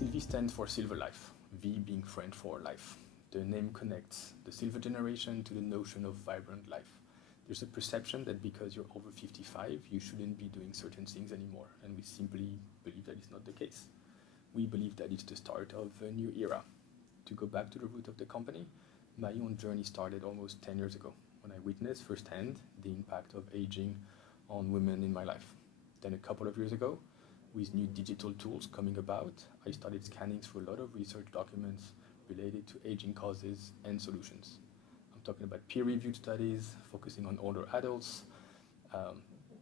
Silvie stands for Silver Life, V being French for life. The name connects the silver generation to the notion of vibrant life. There's a perception that because you're over 55, you shouldn't be doing certain things anymore, and we simply believe that is not the case. We believe that it's the start of a new era. To go back to the root of the company, my own journey started almost 10 years ago, when I witnessed firsthand the impact of aging on women in my life. Then a couple of years ago, with new digital tools coming about, I started scanning through a lot of research documents related to aging causes and solutions. I'm talking about peer-reviewed studies focusing on older adults,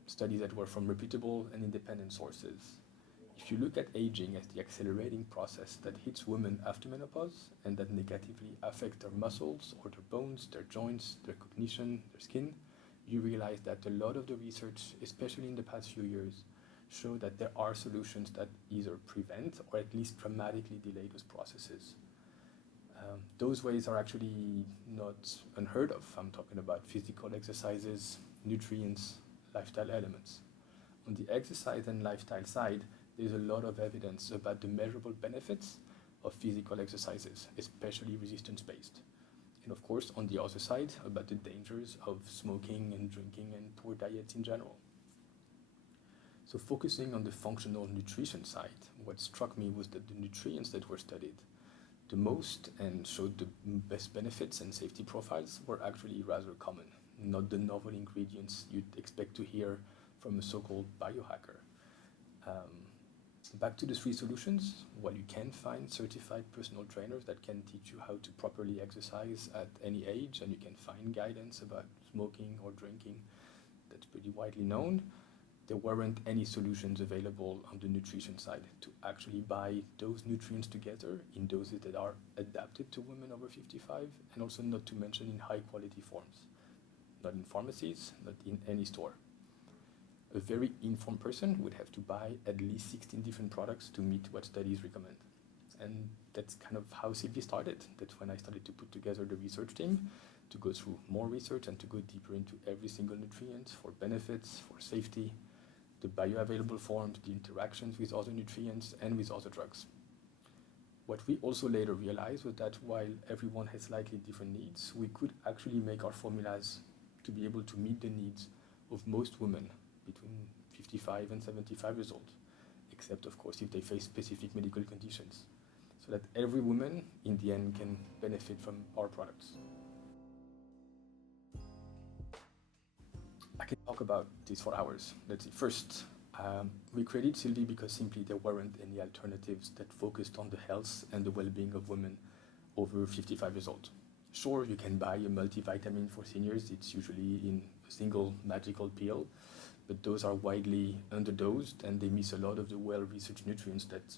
studies that were from reputable and independent sources. If you look at aging as the accelerating process that hits women after menopause and that negatively affects their muscles or their bones, their joints, their cognition, their skin, you realize that a lot of the research, especially in the past few years, show that there are solutions that either prevent or at least dramatically delay those processes. Those ways are actually not unheard of. I'm talking about physical exercises, nutrients, lifestyle elements. On the exercise and lifestyle side, there's a lot of evidence about the measurable benefits of physical exercises, especially resistance-based. And of course, on the other side, about the dangers of smoking and drinking and poor diets in general. So focusing on the functional nutrition side, what struck me was that the nutrients that were studied the most and showed the best benefits and safety profiles were actually rather common, not the novel ingredients you'd expect to hear from a so-called biohacker. Back to the three solutions, while you can find certified personal trainers that can teach you how to properly exercise at any age, and you can find guidance about smoking or drinking, that's pretty widely known, there weren't any solutions available on the nutrition side to actually buy those nutrients together in doses that are adapted to women over 55, and also not to mention in high quality forms, not in pharmacies, not in any store. A very informed person would have to buy at least 16 different products to meet what studies recommend. And that's kind of how Silvie started. That's when I started to put together the research team to go through more research and to go deeper into every single nutrient for benefits, for safety, the bioavailable forms, the interactions with other nutrients and with other drugs. What we also later realized was that while everyone has slightly different needs, we could actually make our formulas to be able to meet the needs of most women between 55 and 75 years old, except of course if they face specific medical conditions, so that every woman in the end can benefit from our products. I can talk about this for hours. Let's see. First, we created Silvie because simply there weren't any alternatives that focused on the health and the well-being of women over 55 years old. Sure, you can buy a multivitamin for seniors. It's usually in a single magical pill, but those are widely underdosed and they miss a lot of the well-researched nutrients that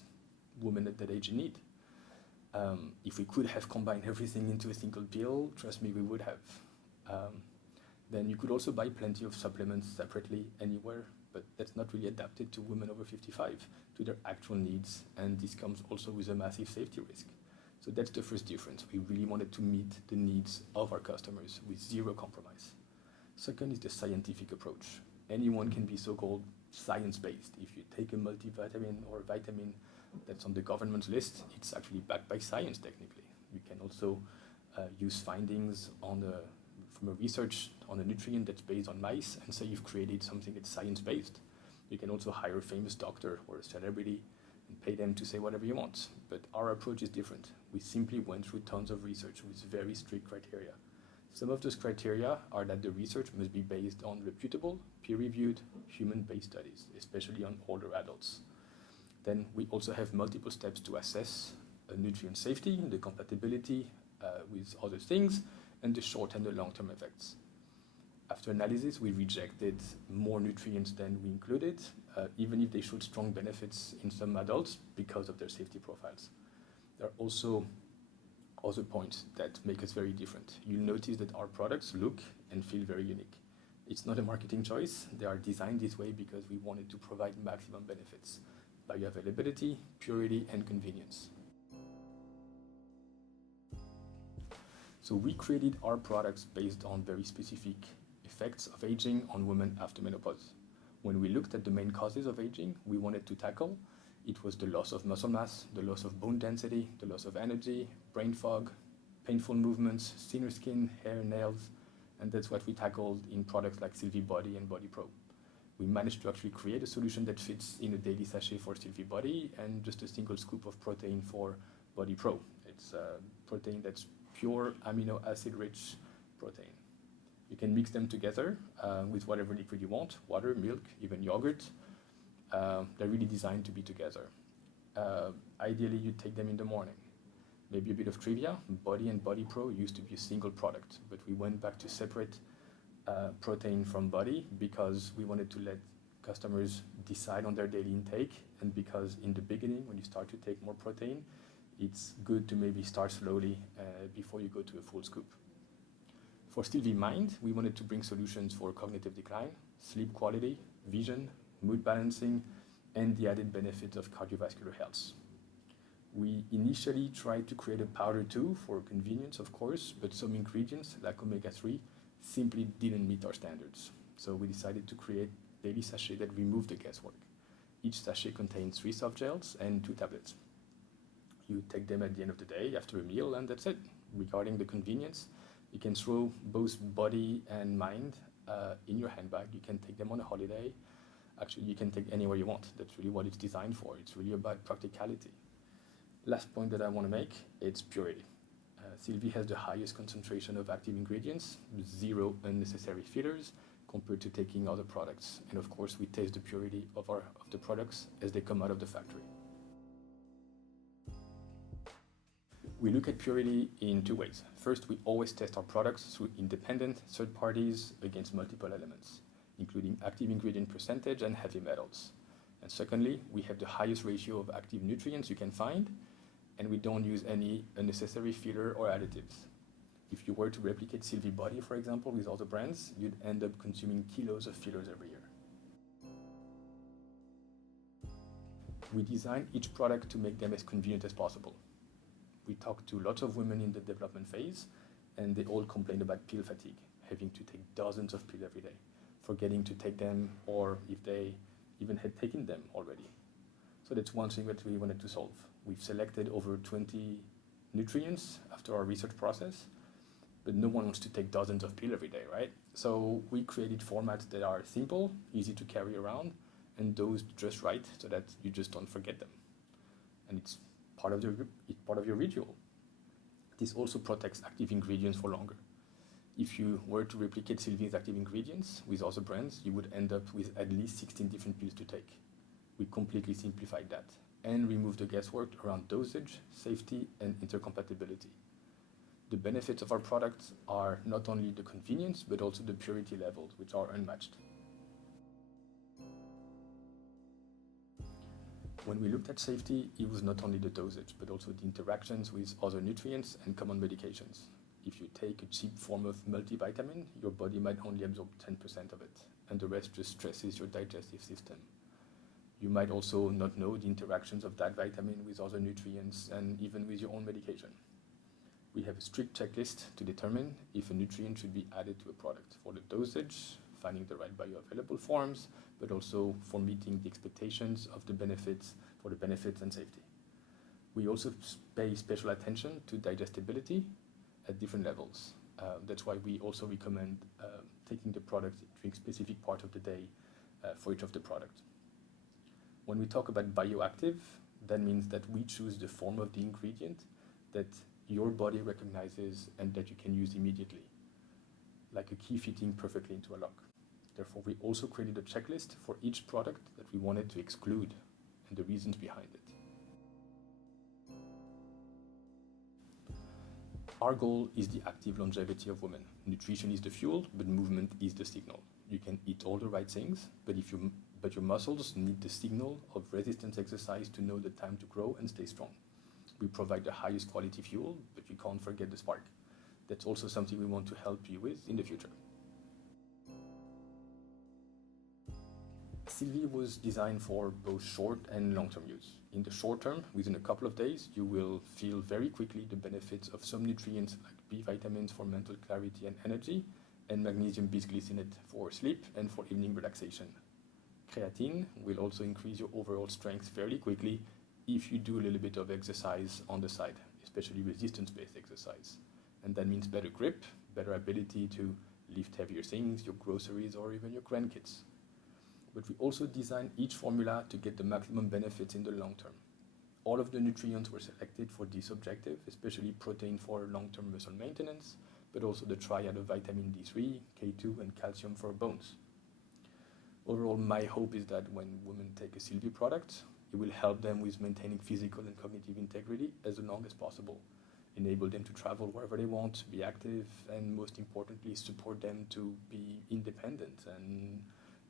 women at that age need. If we could have combined everything into a single pill, trust me, we would have. Then you could also buy plenty of supplements separately anywhere, but that's not really adapted to women over 55, to their actual needs, and this comes also with a massive safety risk. So that's the first difference. We really wanted to meet the needs of our customers with zero compromise. Second is the scientific approach. Anyone can be so-called science-based. If you take a multivitamin or a vitamin that's on the government's list, it's actually backed by science technically. You can also use findings from a research on a nutrient that's based on mice and say you've created something that's science-based. You can also hire a famous doctor or a celebrity and pay them to say whatever you want. But our approach is different. We simply went through tons of research with very strict criteria. Some of those criteria are that the research must be based on reputable, peer-reviewed, human-based studies, especially on older adults. Then we also have multiple steps to assess nutrient safety, the compatibility with other things, and the short and the long-term effects. After analysis, we rejected more nutrients than we included, even if they showed strong benefits in some adults because of their safety profiles. There are also other points that make us very different. You'll notice that our products look and feel very unique. It's not a marketing choice. They are designed this way because we wanted to provide maximum benefits, bioavailability, purity, and convenience. So we created our products based on very specific effects of aging on women after menopause. When we looked at the main causes of aging we wanted to tackle, It was the loss of muscle mass, the loss of bone density, the loss of energy, brain fog, painful movements, thinner skin, hair, nails, and that's what we tackled in products like Silvie Body and Body Pro. We managed to actually create a solution that fits in a daily sachet for Silvie Body and just a single scoop of protein for Body Pro. It's a protein that's pure amino acid rich protein. You can mix them together with whatever liquid you want, water, milk, even yogurt. They're really designed to be together. Ideally, you take them in the morning. Maybe a bit of trivia, Body and Body Pro used to be a single product, but we went back to separate protein from Body because we wanted to let customers decide on their daily intake, and because in the beginning, when you start to take more protein, it's good to maybe start slowly before you go to a full scoop. For Silvie Mind, we wanted to bring solutions for cognitive decline, sleep quality, vision, mood balancing, and the added benefits of cardiovascular health. We initially tried to create a powder too for convenience, of course, but some ingredients like omega-3 simply didn't meet our standards. So we decided to create daily sachet that removed the guesswork. Each sachet contains 3 soft gels and 2 tablets. You take them at the end of the day after a meal, and that's it. Regarding the convenience, you can throw both Body and Mind in your handbag. You can take them on a holiday. Actually, you can take anywhere you want. That's really what it's designed for. It's really about practicality. Last point that I want to make, it's purity. Silvie has the highest concentration of active ingredients, 0 unnecessary fillers, compared to taking other products. And of course, we test the purity of the products as they come out of the factory. We look at purity in 2 ways. First, we always test our products through independent third parties against multiple elements, including active ingredient percentage and heavy metals. And secondly, we have the highest ratio of active nutrients you can find, and we don't use any unnecessary filler or additives. If you were to replicate Silvie Body, for example, with other brands, you'd end up consuming kilos of fillers every year. We design each product to make them as convenient as possible. We talked to lots of women in the development phase, and they all complained about pill fatigue, having to take dozens of pills every day, forgetting to take them, or if they even had taken them already. So that's one thing that we wanted to solve. We've selected over 20 nutrients after our research process, but no one wants to take dozens of pills every day, right? So we created formats that are simple, easy to carry around, and dosed just right so that you just don't forget them. And it's part of your ritual. This also protects active ingredients for longer. If you were to replicate Silvie's active ingredients with other brands, you would end up with at least 16 different pills to take. We completely simplified that and removed the guesswork around dosage, safety, and intercompatibility. The benefits of our products are not only the convenience, but also the purity levels, which are unmatched. When we looked at safety, it was not only the dosage, but also the interactions with other nutrients and common medications. If you take a cheap form of multivitamin, your body might only absorb 10% of it, and the rest just stresses your digestive system. You might also not know the interactions of that vitamin with other nutrients and even with your own medication. We have a strict checklist to determine if a nutrient should be added to a product for the dosage, finding the right bioavailable forms, but also for meeting the expectations of the benefits and safety. We also pay special attention to digestibility at different levels. That's why we also recommend taking the product during specific part of the day for each of the products. When we talk about bioactive, that means that we choose the form of the ingredient that your body recognizes and that you can use immediately, like a key fitting perfectly into a lock. Therefore, we also created a checklist for each product that we wanted to exclude and the reasons behind it. Our goal is the active longevity of women. Nutrition is the fuel, but movement is the signal. You can eat all the right things, but your muscles need the signal of resistance exercise to know the time to grow and stay strong. We provide the highest quality fuel, but you can't forget the spark. That's also something we want to help you with in the future. Silvie was designed for both short and long-term use. In the short term, within a couple of days, you will feel very quickly the benefits of some nutrients like B vitamins for mental clarity and energy, and magnesium bisglycinate for sleep and for evening relaxation. Creatine will also increase your overall strength fairly quickly if you do a little bit of exercise on the side, especially resistance-based exercise. And that means better grip, better ability to lift heavier things, your groceries, or even your grandkids. But we also design each formula to get the maximum benefits in the long term. All of the nutrients were selected for this objective, especially protein for long-term muscle maintenance, but also the triad of vitamin D3, K2, and calcium for bones. Overall, my hope is that when women take a Silvie product, it will help them with maintaining physical and cognitive integrity as long as possible, enable them to travel wherever they want, be active, and most importantly, support them to be independent and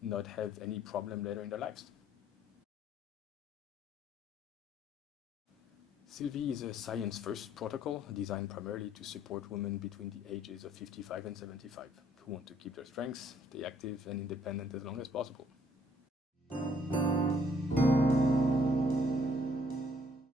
not have any problem later in their lives. Silvie is a science-first protocol designed primarily to support women between the ages of 55 and 75 who want to keep their strengths, stay active and independent as long as possible.